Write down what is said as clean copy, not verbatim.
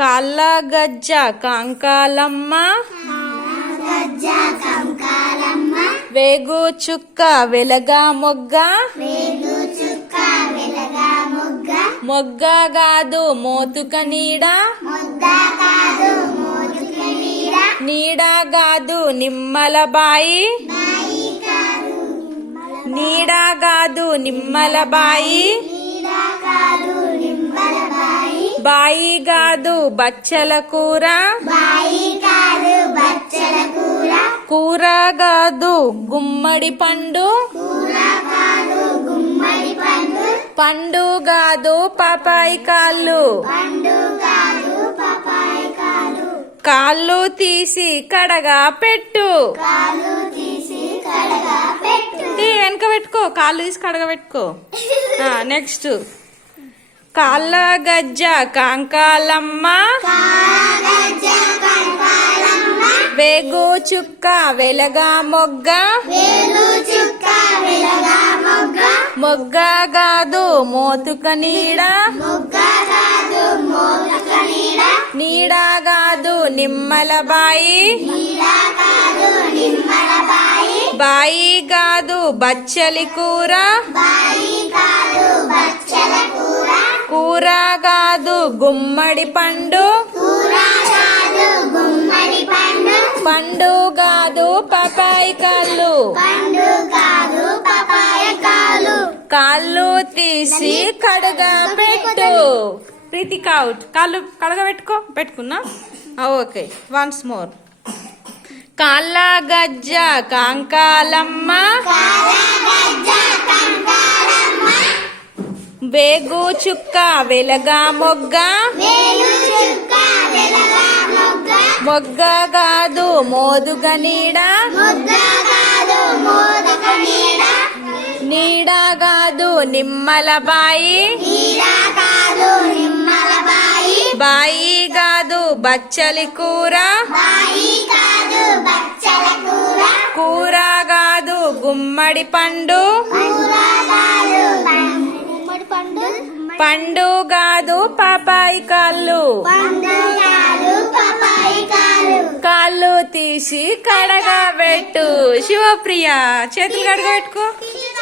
కాళ్ళ గజ్జ కంకాలమ్మ వేగు చుక్క వెలగా మొగ్గ మొగ్గ గాదు మోతుక నీడ నీడ గాదు నిమ్మల బాయి నీడ గాదు నిమ్మల బాయి బాయి గాదు బచ్చల కూర కూర గాదు గుమ్మడి పండు పండు గాదు పపాయి కాళ్ళు కాళ్ళు తీసి కడగా పెట్టు వెనక పెట్టుకో కాళ్ళు తీసి కడగా పెట్టుకో నెక్స్ట్ కాళ్ళ గజ్జ కంకాలమ్మ వేగు చుక్క వెలగా మొగ్గ మొగ్గ గాదు మోతుక నీడ నీడ గాదు నిమ్మల బాయి బాయి గాదు బచ్చలి కూర కూర గాదు గుమ్మడి పండు పండు గాదు పపాయి కాళ్ళు కాళ్ళు తీసి కడగా పెట్టు ప్రీతి కౌట్ కాళ్ళు కడగా పెట్టుకున్నా ఓకే వన్స్ మోర్ కాళ్ళ గజ్జ కంకాలమ్మ వేగు చుక్క వెలగా మొగ్గ మొగ్గ గాదు మోదుగ నీడ నీడ గాదు నిమ్మల బాయి బాయి గాదు బచ్చలి కూర కూర గాదు గుమ్మడి పండు పండు గాదు పపాయి కాళ్ళు కాళ్ళు తీసి కడగా పెట్టు శివప్రియ చేతులు కడగా పెట్టుకో